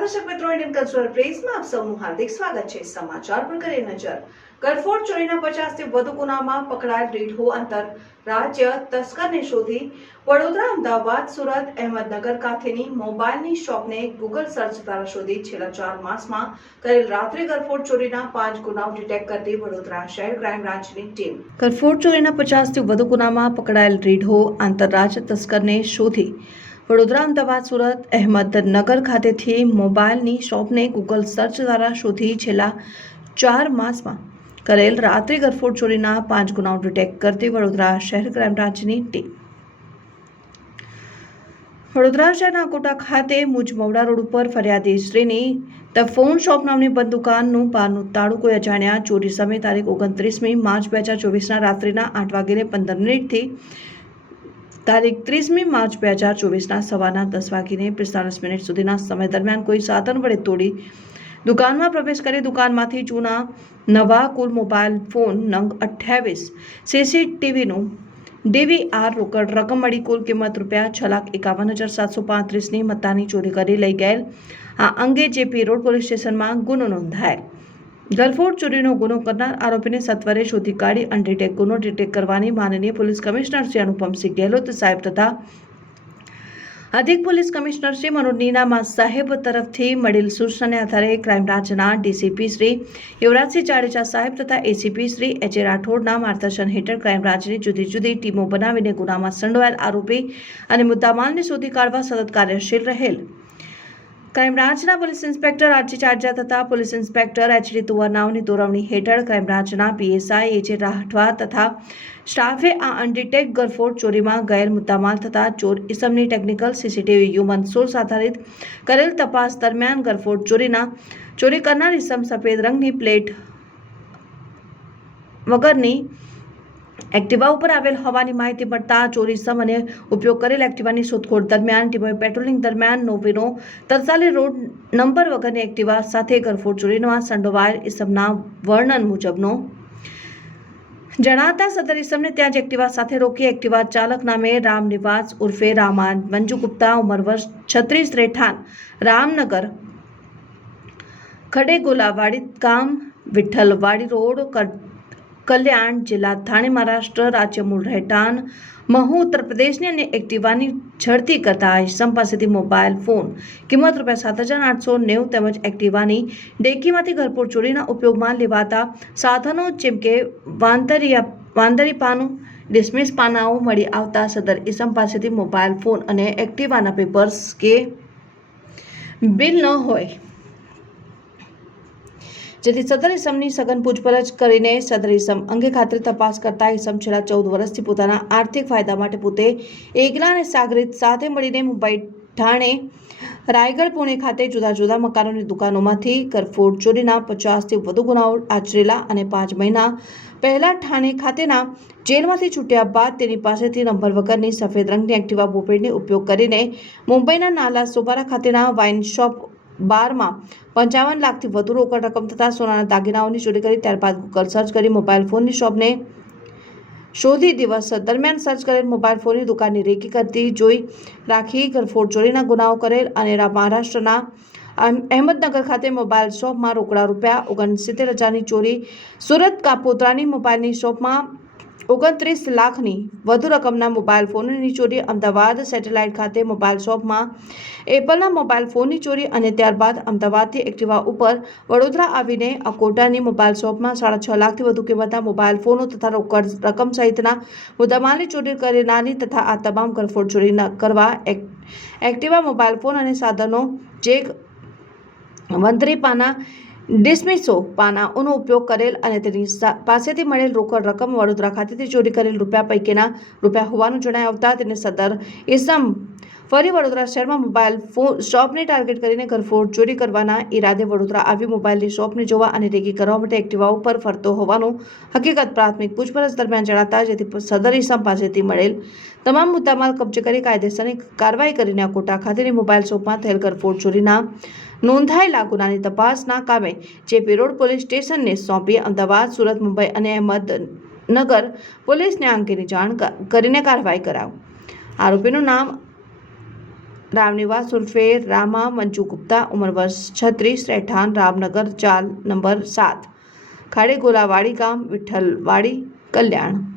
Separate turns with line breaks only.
દર્શક મિત્રો Indian cultural પ્રેસમાં આપ સૌનું હાર્દિક સ્વાગત છે. સમાચાર પર કરીએ નજર ગરફોડ ચોરીના પચાસથી વધુ ગુનામાં પકડાયેલ રીઢો અંતર રાજ્ય તસ્કરને શોધી વડોદરા, અમદાવાદ, સુરત, અહેમદનગર ખાતેની મોબાઈલની શોપને ગૂગલ સર્ચ દ્વારા શોધી છેલ્લા ચાર માસમાં કરેલ રાત્રે ગરફોડ ચોરીના પાંચ ગુનાઓ ડિટેક્ટ કરતી વડોદરા શહેર ક્રાઇમ બ્રાન્ચની ટીમ. ગરફોડ ચોરીના પચાસથી વધુ ગુનામાં પકડાયેલ રીઢો આંતરરાજ્ય તસ્કરને શોધી વડોદરા અમદાવાદ, સુરત, અહેમદનગર ખાતેથી મોબાઈલની શોપને ગૂગલ સર્ચ દ્વારા શોધી છેલ્લા ચાર માસમાં કરેલ રાત્રિ ગરફોડ ચોરીના પાંચ ગુનાઓ ડિટેક્ટ કરતી વડોદરા શહેર ક્રાઇમ બ્રાન્ચની ટીમ. વડોદરા શહેરના કોટા ખાતે મુજ મવડા રોડ ઉપર ફરિયાદી શ્રીની ધ ફોન શોપ નામની બંધ દુકાનનું બહારનું તાળું કોઈ અજાણ્યા ચોરી સમય તારીખ ઓગણત્રીસમી માર્ચ બે હજાર ચોવીસના રાત્રિના આઠ વાગ્યે પંદર મિનિટથી તારીખ ત્રીસમી માર્ચ બે હજાર ચોવીસના સવારના દસ વાગીને પિસ્તાલીસ મિનિટ સુધીના સમય દરમિયાન કોઈ સાધન વડે તોડી દુકાનમાં પ્રવેશ કરી દુકાનમાંથી જૂના નવા કુલ મોબાઈલ ફોન નંગ અઠ્યાવીસ સીસીટીવીનું ડીવીઆર રોકડ રકમ મળી કુલ કિંમત રૂપિયા છ લાખ એકાવન હજાર સાતસો પાંત્રીસની મત્તાની ચોરી કરી લઈ ગયેલ. આ અંગે જેપી રોડ પોલીસ સ્ટેશનમાં ગુનો નોંધાયેલ ગલફોડ ચોરીનો ગુનો કરનાર આરોપીને સત્વરે શોધી કાઢી અનડિટેક ગુનો ડિટેક કરવાની માનનીય પોલીસ કમિશનર શ્રી અનુપમસિંહ ગેહલોત સાહેબ તથા અધિક પોલીસ કમિશનર શ્રી મનોજ નીનામા સાહેબ તરફથી મળેલ સૂચનાને આધારે ક્રાઇમ બ્રાન્ચના ડીસીપી શ્રી યુવરાજસિંહ જાડેજા સાહેબ તથા એસીપી શ્રી એચ રાઠોડના માર્ગદર્શન હેઠળ ક્રાઇમ બ્રાન્ચની જુદી જુદી ટીમો બનાવીને ગુનામાં સંડોવાયેલ આરોપી અને મુદ્દામાલને શોધી કાઢવા સતત કાર્યશીલ રહેલ. ક્રાઇમ બ્રાન્ચના પોલીસ ઇન્સ્પેક્ટર આરજી ચાર્જા તથા પોલીસ ઇન્સ્પેક્ટર એચડી તુવરનાઓની દોરવણી હેઠળ ક્રાઇમ બ્રાન્ચના પીએસઆઈ એજે રાઠવા તથા સ્ટાફે આ અનડિટેક ગરફોડ ચોરીમાં ગયેલ મુદ્દામાલ તથા ચોર ઇસમની ટેકનિકલ સીસીટીવી હ્યુમન સોર્સ આધારિત કરેલ તપાસ દરમિયાન ગરફોડ ચોરીના ચોરી કરનાર ઇસમ સફેદ રંગની પ્લેટ વગરની એક્ટિવા ઉપર આવેલ હોવાની માહિતી મળતા ચોરી સમ અને ઉપયોગ કરેલ એક્ટિવાની શોધખોળ દરમિયાન ટીમોએ પેટ્રોલિંગ દરમિયાન નોવીનો તરસાલી રોડ નંબર વગરની એક્ટિવા સાથે ગરફોડ ચોરીનો આ સંડોવાયેલ ઇસમના વર્ણન મુજબનો. જણાતા સદર ઇસમને ત્યાં જ એક્ટિવા સાથે રોકી એક્ટિવા ચાલક નામે રામ નિવાસ ઉર્ફે રામાન મંજુ ગુપ્તા ઉંમર વર્ષ છત્રીસ રેઠાન રામનગર ખડે ગોલાવાડી ગામ, વિઠ્ઠલવાડી રોડ કલ્યાણ જિલ્લા થાણે મહારાષ્ટ્ર રાજ્ય મૂળ રહેઠાણ, મહુ ઉત્તર પ્રદેશની અને એક્ટિવાની ઝડતી કરતા ઇસમ પાસેથી મોબાઈલ ફોન, કિંમત રૂપિયા સાત હજાર આઠસો નેવું તેમજ એક્ટિવાની ડેકીમાંથી ઘરપૂર ચોરીના ઉપયોગમાં લેવાતા સાધનો જેમ કે વાંદરિયા, વાંદરી પાનું, ડિસમિસ પાનાઓ મળી આવતા સદર ઇસમ પાસેથી મોબાઈલ ફોન અને એક્ટિવાના પેપર્સ કે બિલ ન હોય. જેથી સદર ઇસમની સઘન પૂછપરછ કરીને સદર ઇસમ અંગે ખાતરી તપાસ કરતા ઇસમ છેલ્લા ચૌદ વર્ષથી પોતાના આર્થિક ફાયદા માટે પોતે એકલા અને સાગરિત સાથે મળીને મુંબઈ ઠાણે, રાયગઢ, પુણે ખાતે જુદા જુદા મકાનોની દુકાનોમાંથી કરફોડ ચોરીના પચાસથી વધુ ગુનાઓ આચરેલા અને પાંચ મહિના પહેલા ઠાણે ખાતેના જેલમાંથી છૂટ્યા બાદ તેની પાસેથી નંબર વગરની સફેદ રંગની એક્ટિવા મોપેડનો ઉપયોગ કરીને મુંબઈના નાલા સોપારા ખાતેના વાઇન શોપ બારમાં પંચાવન લાખથી વધુ રોકડ રકમ તથા સોનાના દાગીનાઓની ચોરી કરી, ત્યારબાદ ગૂગલ સર્ચ કરી મોબાઈલ ફોનની શોપને શોધી દિવસ દરમિયાન સર્ચ કરેલ મોબાઈલ ફોનની દુકાનની રેકી કરતી જોઈ રાખી ઘરફોડ ચોરીના ગુનાઓ કરેલ અને મહારાષ્ટ્રના અહેમદનગર ખાતે મોબાઈલ શોપમાં રોકડા રૂપિયા ઓગણસિત્તેર હજારની ચોરી, સુરત કાપોત્રાની મોબાઈલની શોપમાં ઓગણત્રીસ લાખની વધુ રકમના મોબાઈલ ફોનની ચોરી અમદાવાદ સેટેલાઇટ ખાતે મોબાઈલ શોપમાં એપલના મોબાઈલ ફોનની ચોરી અને ત્યારબાદ અમદાવાદથી એક્ટિવા ઉપર વડોદરા આવીને અકોટાની મોબાઈલ શોપમાં સાડા છ લાખથી વધુ કિંમતના મોબાઈલ ફોનો તથા રોકડ રકમ સહિતના મુદ્દામાલની ચોરી કરનારની તથા આ તમામ ગરફોડ ચોરી કરવા એક્ટિવા મોબાઈલ ફોન અને સાધનો જે વંતરી પાના ડિસમિસો પાનાઓનો ઉપયોગ કરેલ અને તેની પાસેથી મળેલ રોકડ રકમ વડોદરા ખાતેથી ચોરી કરેલ રૂપિયા પૈકીના રૂપિયા હોવાનું જણાય આવતા તેને સદર ઇસમ ફરી વડોદરા શહેરમાં મોબાઈલ ફોન શોપને ટાર્ગેટ કરીને ઘરફોડ ચોરી કરવાના ઈરાદે વડોદરા આવી મોબાઈલની શોપને જોવા અને રેકી કરવા માટે એક્ટિવા ઉપર ફરતો હોવાનું હકીકત પ્રાથમિક પૂછપરછ દરમિયાન જણાતા જેથી સદર ઇસમ પાસેથી મળેલ તમામ મુદ્દામાલ કબજે કરી કાયદેસરની કાર્યવાહી કરીને કોટા ખાતેની મોબાઈલ શોપમાં થયેલ ઘરફોડ ચોરીના નોંધાયેલા ગુનાની તપાસના કામે જેપી રોડ પોલીસ સ્ટેશનને સોંપી અમદાવાદ, સુરત, મુંબઈ અને અહેમદનગર પોલીસને અંગેની જાણ કરીને કાર્યવાહી કરાવ. આરોપીનું નામ રામનિવાસ ઉર્ફે રામા મંજુ ગુપ્તા, ઉંમર વર્ષ છત્રીસ, રહેઠાણ રામનગર, ચાલ નંબર સાત. ખાડે ગોલાવાડી ગામ, વિઠ્ઠલવાડી, કલ્યાણ.